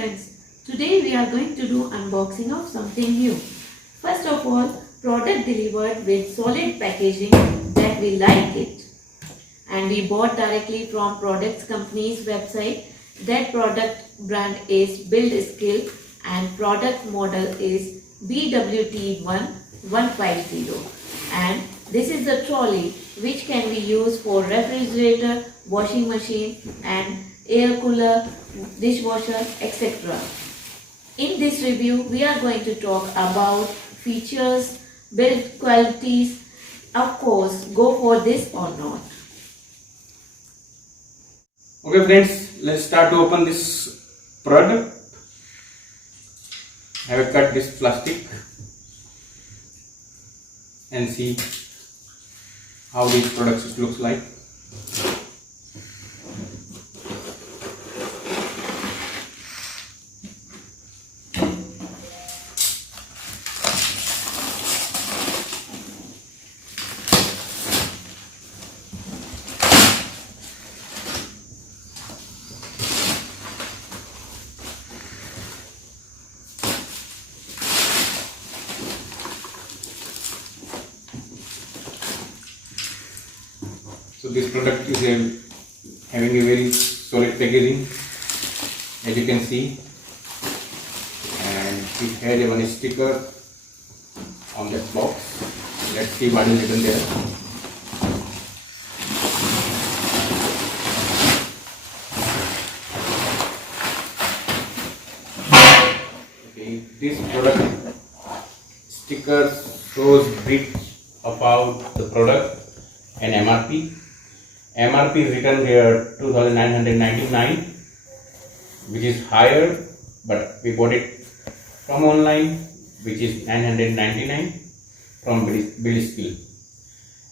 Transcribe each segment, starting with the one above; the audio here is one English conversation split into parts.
friends, today we are going to do unboxing of something new. First of all, product delivered with solid packaging that we like it. And we bought directly from products company's website. That product brand is BUILDSKILL and product model is BWT1150. And this is the trolley which can be used for refrigerator, washing machine and air cooler, dishwasher, etc. In this review, we are going to talk about features, build qualities, of course, go for this or not. Okay friends, let's start to open this product. I have cut this plastic and see how this product looks like. So this product is having a very solid packaging, as you can see, and it has one sticker on that box. Let's see what is written there. Okay, this product sticker shows brief about the product and MRP. MRP is written here 2,999, which is higher, but we bought it from online, which is 999 from BUILDSKILL.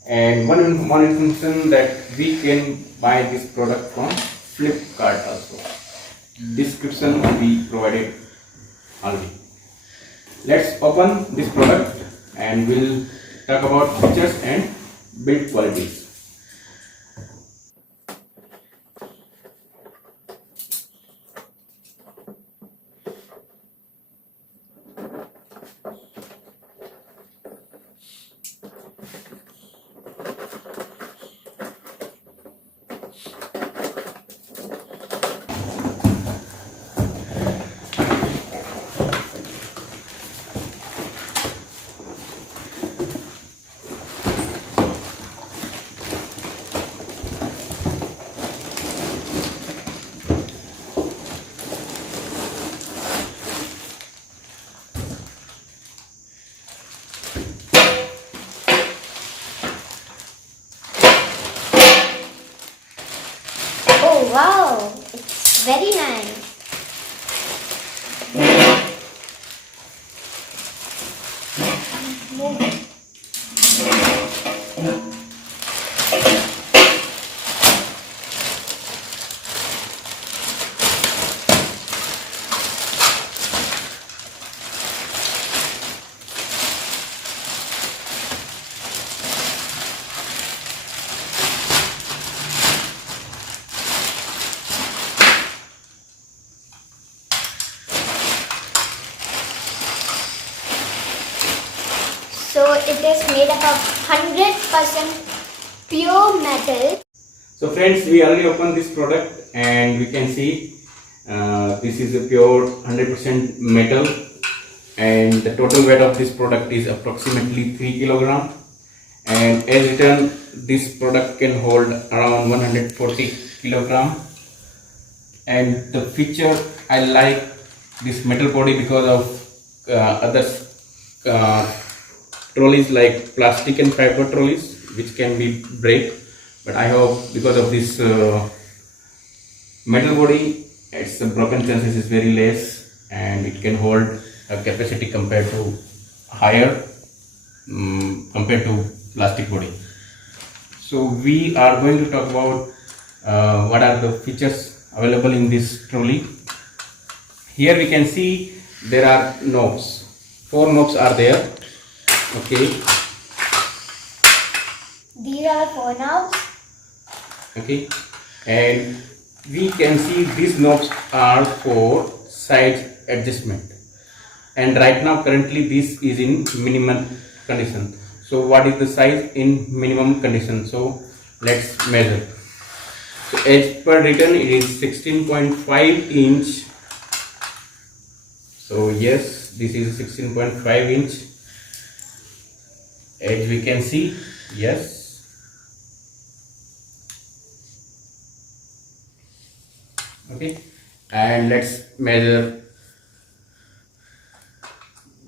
And one information that we can buy this product from Flipkart also. Description will be provided already. Let's open this product and we'll talk about features and build qualities. Oh wow, it's very nice. So it is made up of 100% pure metal. So friends, we already opened this product and we can see this is a pure 100% metal, and the total weight of this product is approximately 3 kg. And as written, this product can hold around 140 kg. And the feature, I like this metal body because of other trolleys like plastic and fiber trolleys which can be break, but I hope because of this metal body, its broken chances is very less and it can hold a capacity compared to higher compared to plastic body. So we are going to talk about what are the features available in this trolley. Here we can see there are knobs. 4 knobs are there. Okay. These are 4 knobs. Okay. And we can see these knobs are for size adjustment, and right now currently this is in minimum condition. So what is the size in minimum condition? So let's measure. So as per written it is 16.5 inch. So yes, this is 16.5 inch as we can see. Yes, okay, and let's measure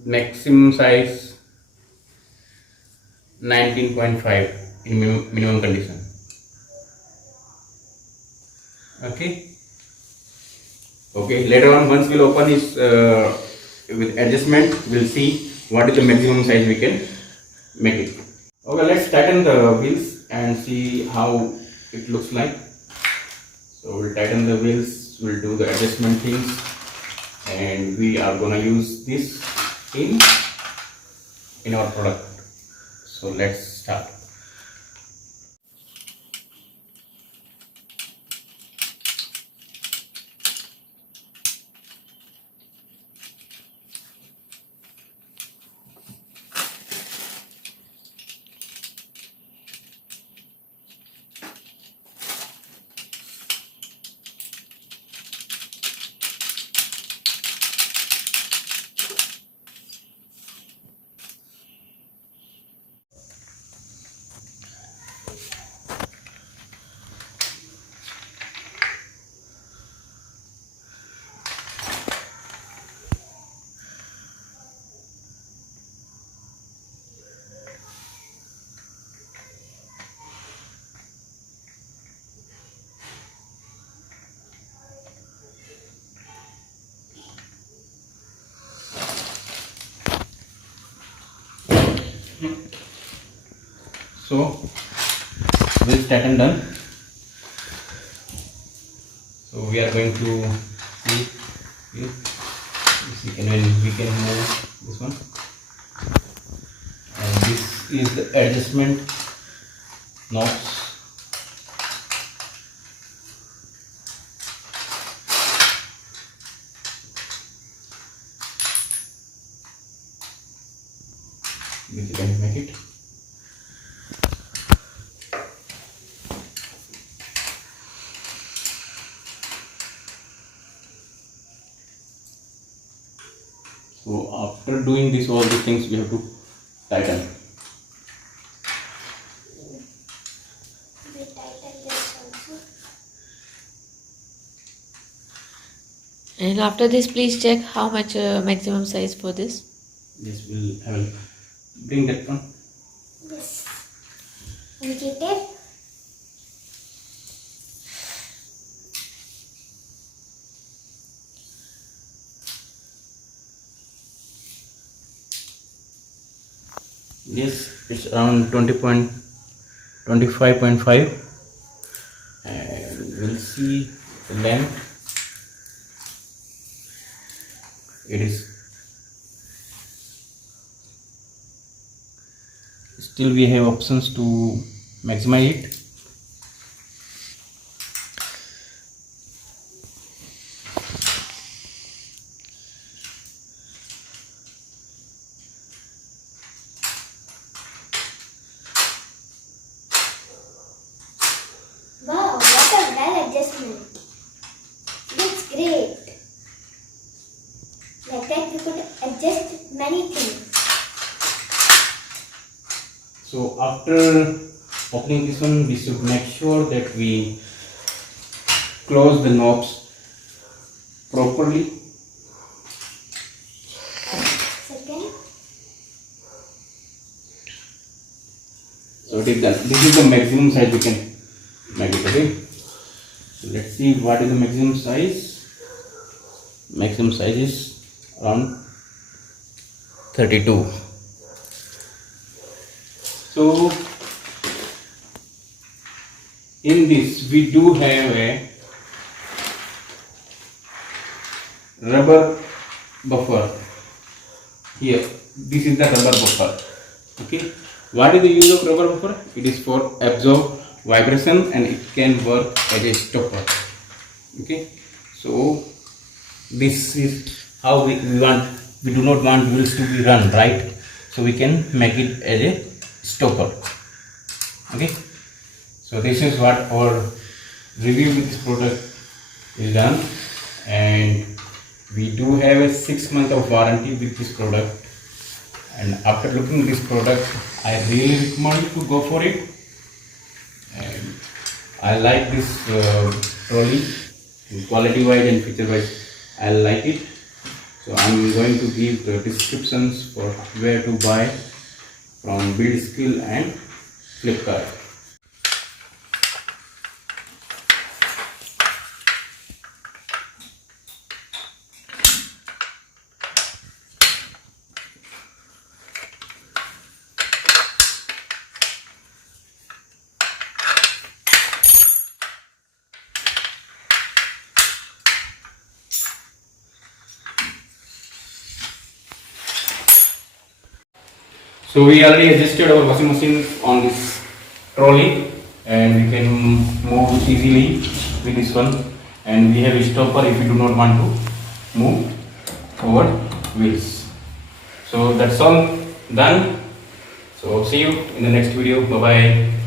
maximum size 19.5 in minimum condition. Okay, later on once we'll open this with adjustment, we'll see what is the maximum size we can make it. Okay, let's tighten the wheels and see how it looks like. So we'll tighten the wheels, we'll do the adjustment things, and we are gonna use this in our product. So let's start. So this tighten done. So we are going to see if we can move this one, and this is the adjustment knobs. You can make it. So after doing this, all these things we have to tighten. We tighten this also. And after this, please check how much maximum size for this. This will have a bring that one. Yes. And keep it. Yes, it's around 25.5, and we'll see the length. It is still we have options to maximize it. Wow, what a well adjustment. Looks great. Like that, you could adjust many things. So after opening this one, we should make sure that we close the knobs properly. Second, So it is done. This is the maximum size we can make it. Okay. So let's see what is the maximum size. Maximum size is around 32. So in this we do have a rubber buffer here. This is the rubber buffer. Okay, what is the use of rubber buffer? It is for absorb vibration and it can work as a stopper. Okay, so this is how we do not want wheels to be run, right? So we can make it as a stopper. Okay, so this is what our review with this product is done, and we do have a 6 month of warranty with this product. And after looking at this product, I really recommend you to go for it. And I like this trolley, quality wise and feature wise. I like it. So I'm going to give the descriptions for where to buy from BuildsKill and Flipkart. So we already adjusted our washing machine on this trolley, and we can move easily with this one, and we have a stopper if you do not want to move our wheels. So that's all done. So see you in the next video. Bye bye.